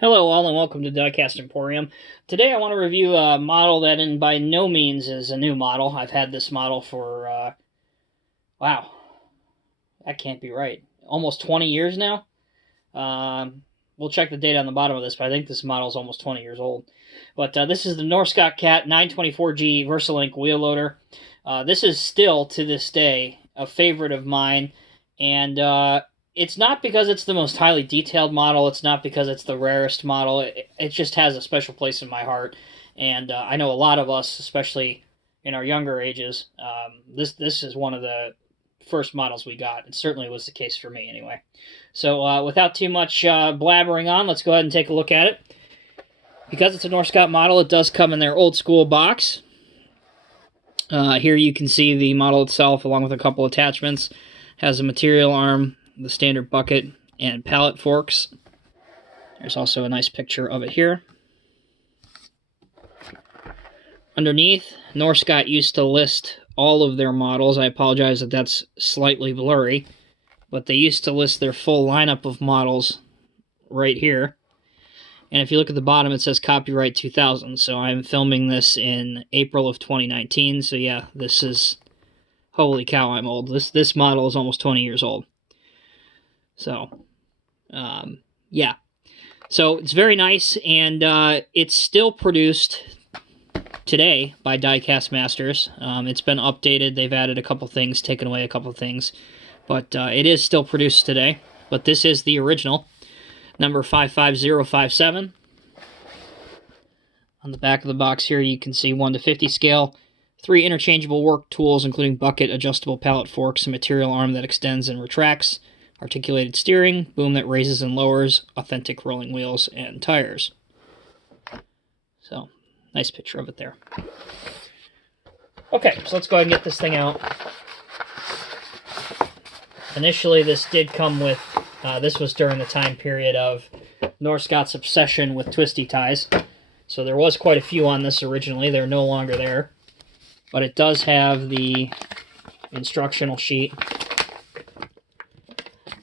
Hello all and welcome to Diecast Emporium. Today I want to review a model that by no means is a new model. I've had this model for, wow, that can't be right. Almost 20 years now. We'll check the date on the bottom of this, but I think this model is almost 20 years old. But this is the Norscot Cat 924G VersaLink wheel loader. This is still, to this day, a favorite of mine, and it's not because it's the most highly detailed model. It's not because it's the rarest model. It just has a special place in my heart. And I know a lot of us, especially in our younger ages, this is one of the first models we got. It certainly was the case for me anyway. So without too much blabbering on, let's go ahead and take a look at it. Because it's a Norscot model, it does come in their old school box. Here you can see the model itself along with a couple attachments. Has a material arm, the standard bucket, and pallet forks. There's also a nice picture of it here. Underneath, Norscot used to list all of their models. I apologize that that's slightly blurry, but they used to list their full lineup of models right here. And if you look at the bottom, it says copyright 2000. So I'm filming this in April of 2019. So yeah, this is, holy cow, I'm old. This model is almost 20 years old. So, yeah. So it's very nice, and it's still produced today by Diecast Masters. It's been updated. They've added a couple things, taken away a couple things, but it is still produced today. But this is the original, number 55057. On the back of the box here, you can see 1 to 50 scale, 3 interchangeable work tools, including bucket, adjustable pallet forks, a material arm that extends and retracts, articulated steering, boom that raises and lowers, authentic rolling wheels, and tires. So, nice picture of it there. Okay, so let's go ahead and get this thing out. Initially, this did come with, this was during the time period of Norscot's obsession with twisty ties. So there was quite a few on this originally. They're no longer there. But it does have the instructional sheet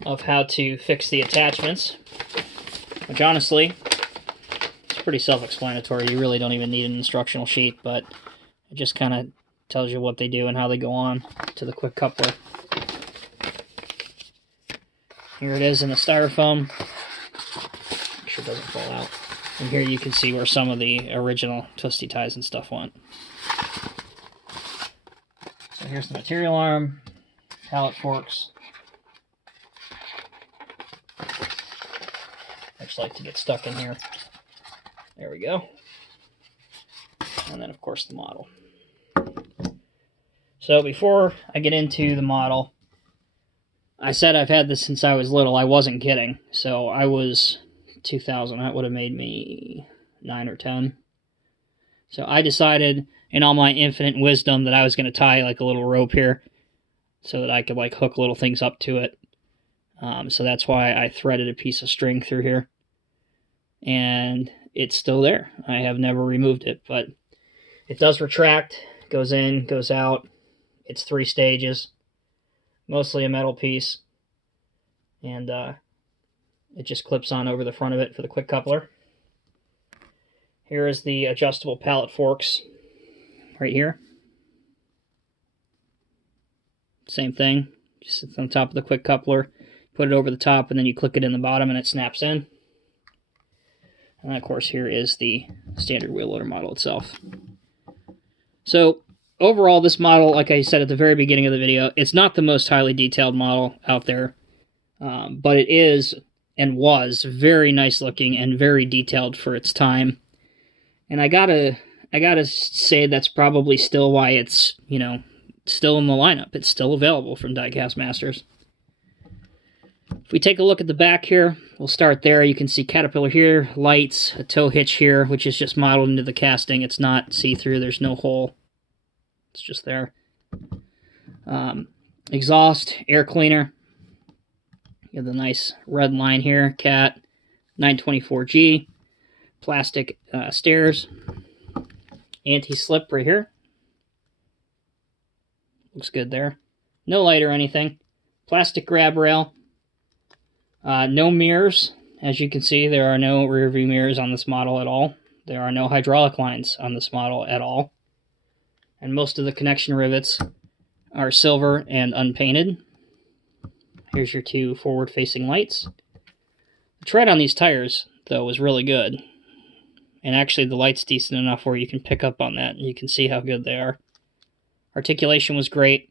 of how to fix the attachments, which honestly, it's pretty self-explanatory. You really don't even need an instructional sheet, but it just kind of tells you what they do and how they go on to the quick coupler. Here it is in the styrofoam. Make sure it doesn't fall out. And here you can see where some of the original twisty ties and stuff went. So here's the material arm, pallet forks. I just like to get stuck in here. There we go. And then, of course, the model. So before I get into the model, I said I've had this since I was little. I wasn't kidding. So I was 2000. That would have made me 9 or 10. So I decided, in all my infinite wisdom, that I was going to tie like a little rope here so that I could like hook little things up to it. So that's why I threaded a piece of string through here. And it's still there. I have never removed it, but it does retract, goes in, goes out. It's 3 stages, mostly a metal piece. And it just clips on over the front of it for the quick coupler. Here is the adjustable pallet forks right here. Same thing, just sits on top of the quick coupler. Put it over the top, and then you click it in the bottom, and it snaps in. And of course, here is the standard wheel loader model itself. So, overall, this model, like I said at the very beginning of the video, it's not the most highly detailed model out there, but it is and was very nice looking and very detailed for its time. And I gotta say that's probably still why it's, you know, still in the lineup. It's still available from Diecast Masters. If we take a look at the back here, we'll start there. You can see Caterpillar here, lights, a tow hitch here, which is just modeled into the casting. It's not see-through. There's no hole. It's just there. Exhaust, air cleaner. You have the nice red line here, Cat 924G. Plastic stairs. Anti-slip right here. Looks good there. No light or anything. Plastic grab rail. No mirrors. As you can see, there are no rear view mirrors on this model at all. There are no hydraulic lines on this model at all. And most of the connection rivets are silver and unpainted. Here's your 2 forward-facing lights. The tread on these tires, though, was really good. And actually the light's decent enough where you can pick up on that and you can see how good they are. Articulation was great.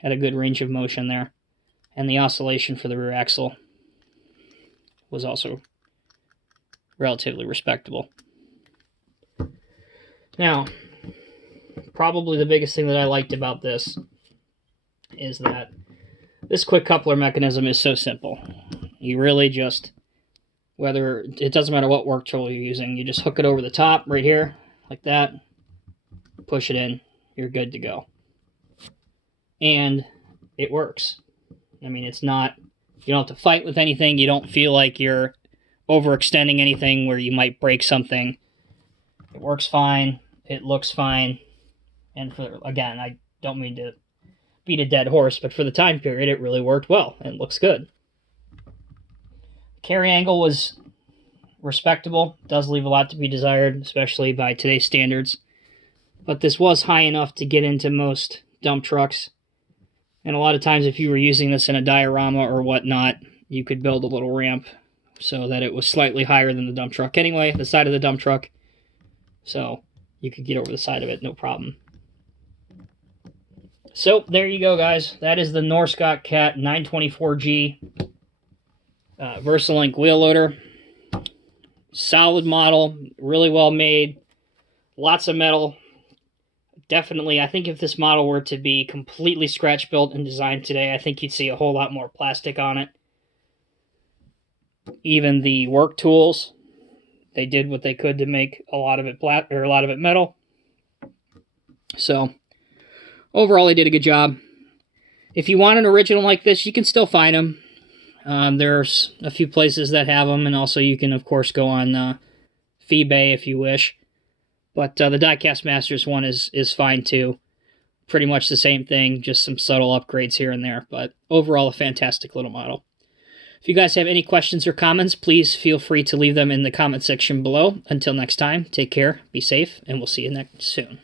Had a good range of motion there. And the oscillation for the rear axle was also relatively respectable. Now, probably the biggest thing that I liked about this is that this quick coupler mechanism is so simple. You really just, it doesn't matter what work tool you're using, you just hook it over the top right here, like that, push it in, you're good to go. And it works. I mean, it's not, you don't have to fight with anything, you don't feel like you're overextending anything where you might break something. It works fine, it looks fine, and again, I don't mean to beat a dead horse, but for the time period, it really worked well and looks good. Carry angle was respectable. It does leave a lot to be desired, especially by today's standards. But this was high enough to get into most dump trucks. And a lot of times if you were using this in a diorama or whatnot, you could build a little ramp so that it was slightly higher than the dump truck anyway, the side of the dump truck. So you could get over the side of it, no problem. So there you go, guys. That is the Norscot Cat 924G VersaLink wheel loader. Solid model, really well made, lots of metal. Definitely, I think if this model were to be completely scratch built and designed today, I think you'd see a whole lot more plastic on it. Even the work tools, they did what they could to make a lot of it metal. So overall, they did a good job. If you want an original like this, you can still find them. There's a few places that have them, and also you can, of course, go on eBay if you wish. But the Diecast Masters one is fine too. Pretty much the same thing, just some subtle upgrades here and there. But overall, a fantastic little model. If you guys have any questions or comments, please feel free to leave them in the comment section below. Until next time, take care, be safe, and we'll see you soon.